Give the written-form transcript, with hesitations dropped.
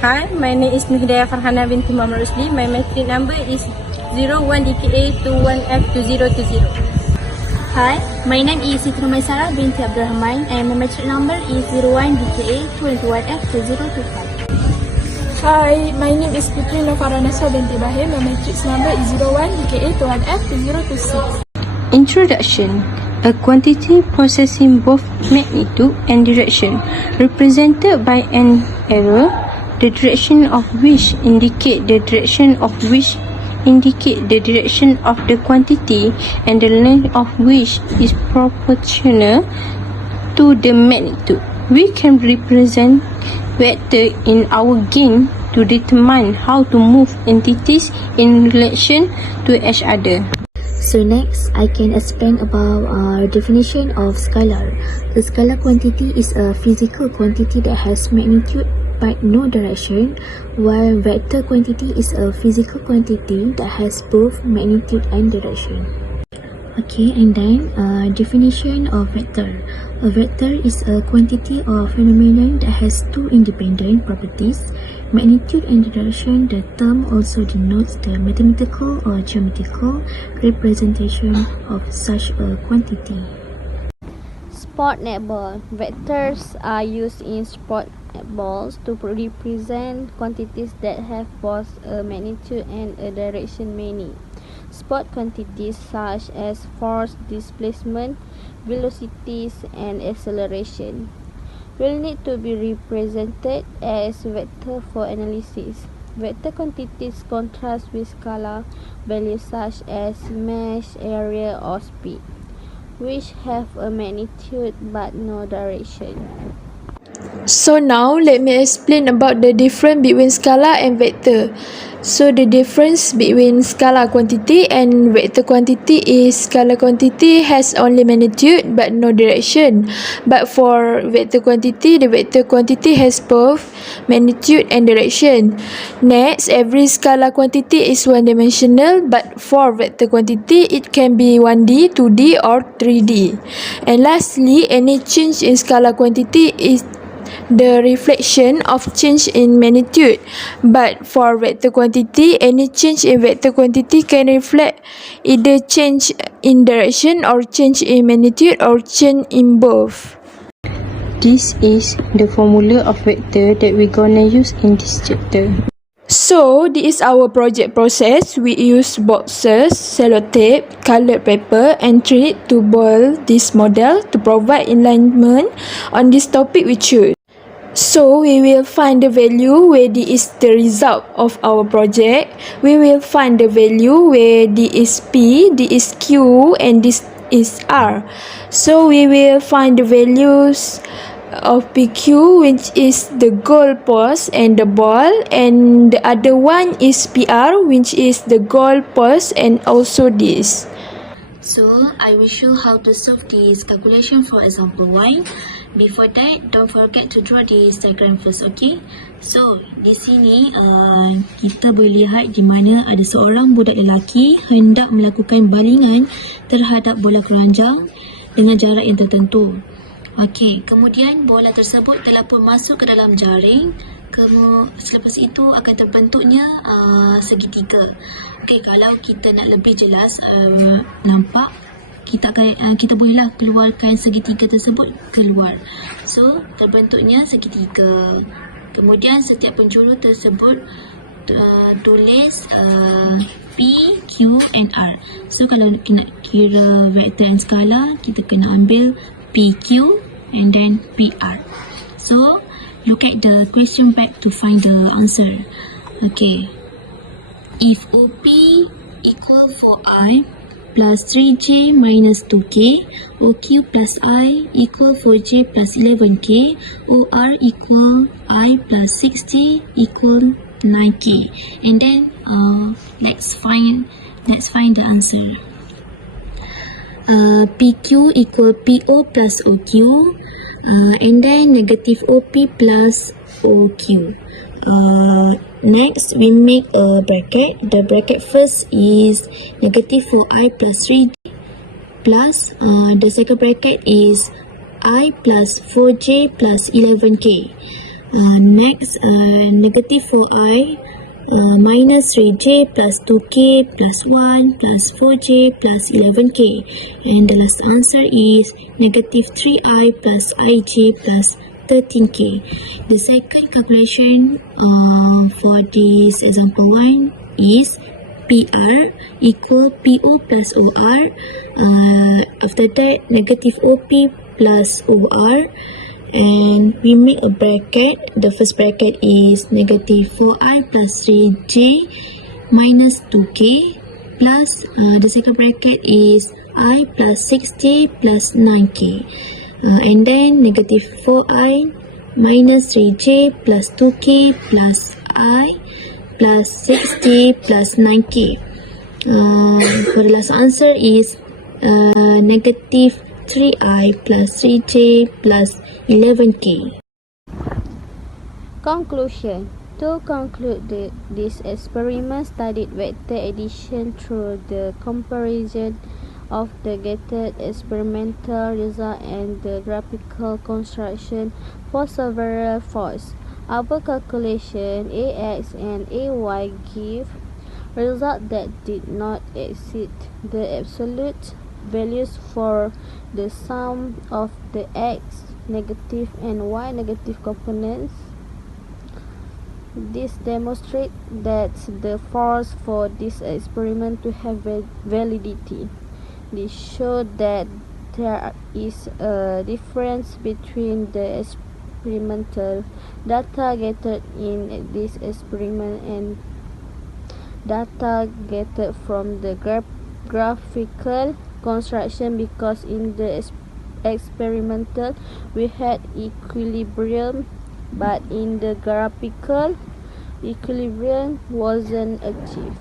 Hi, my name is Nuhidayah Farhana binti Muhammad Rusli. My matric number is 01DKA21F2020. Hi, my name is Siti Maisara binti Abdul Rahman and my matric number is 01DKA21F2025. Hi, my name is Putri Nofara Nasra binti Bahir. My matrix number is 01DKA21F2026. Introduction. A quantity possessing both magnitude and direction, represented by an arrow, the direction of which indicate the direction of which indicate the direction of the quantity, and the length of which is proportional to the magnitude. We can represent vector in our game to determine how to move entities in relation to each other. So next, I can explain about definition of scalar. A scalar quantity is a physical quantity that has magnitude but no direction, while vector quantity is a physical quantity that has both magnitude and direction. Okay, and then definition of vector. A vector is a quantity or phenomenon that has two independent properties, magnitude and direction. The term also denotes the mathematical or geometrical representation of such a quantity. Sport netball. Vectors are used in sport netballs to represent quantities that have both a magnitude and a direction many. Sport quantities such as force, displacement, velocities, and acceleration will need to be represented as vector for analysis. Vector quantities contrast with scalar values such as mass, area, or speed, which have a magnitude but no direction. So now let me explain about the difference between scalar and vector. So the difference between scalar quantity and vector quantity is scalar quantity has only magnitude but no direction. But for vector quantity, the vector quantity has both magnitude and direction. Next, every scalar quantity is one-dimensional, but for vector quantity, it can be 1D, 2D or 3D. And lastly, any change in scalar quantity is the reflection of change in magnitude, but for vector quantity, any change in vector quantity can reflect either change in direction or change in magnitude or change in both. This is the formula of vector that we're gonna use in this chapter. So, this is our project process. We use boxes, sellotape, colored paper and thread to build this model to provide alignment on this topic we choose. So, we will find the value where D is the result of our project. We will find the value where D is P, D is Q and this is R. So, we will find the values of PQ, which is the goal post and the ball, and the other one is PR, which is the goal post and also this. So, I will show how to solve this calculation for example 1. Before that, don't forget to draw this diagram first, okay? So, di sini kita boleh lihat di mana ada seorang budak lelaki hendak melakukan balingan terhadap bola keranjang dengan jarak yang tertentu. Okey, kemudian bola tersebut telah pun masuk ke dalam jaring. Selepas itu akan terbentuknya segitiga. Okey, kalau kita nak lebih jelas nampak, kita bolehlah keluarkan segitiga tersebut keluar. So, terbentuknya segitiga. Kemudian setiap penjuru tersebut tulis P, Q and R. So, kalau nak kira vektor and scalar, kita kena ambil PQ and then PR. So, look at the question back to find the answer. Okay. If OP equal 4I plus 3J minus 2K, OQ plus I equal 4J plus 11K, OR equal I plus 6J equal 9K. And then let's find the answer. PQ equal PO plus OQ, and then negative OP plus OQ. Next, we make a bracket. The bracket first is negative 4I plus 3 plus the second bracket is I plus 4J plus 11K. Next, negative 4i minus 3j plus 2k plus 1 plus 4j plus 11k, and the last answer is negative 3i plus ij plus 13k. The second calculation for this example 1 is PR equal PO plus OR. After that, negative OP plus OR, and we make a bracket. The first bracket is negative 4i plus 3j minus 2k plus the second bracket is I plus 6j plus 9k, and then negative 4i minus 3j plus 2k plus I plus 6j plus 9k. For the last answer is negative 3i plus 3j plus 11k. Conclusion. To conclude, this experiment studied vector addition through the comparison of the gated experimental result and the graphical construction for several forces. Our calculation AX and AY give results that did not exceed the absolute values for the sum of the X negative and Y negative components. This demonstrates that the force for this experiment to have validity. This showed that there is a difference between the experimental data gathered in this experiment and data gathered from the graphical construction, because in the experimental we had equilibrium, but in the graphical equilibrium wasn't achieved.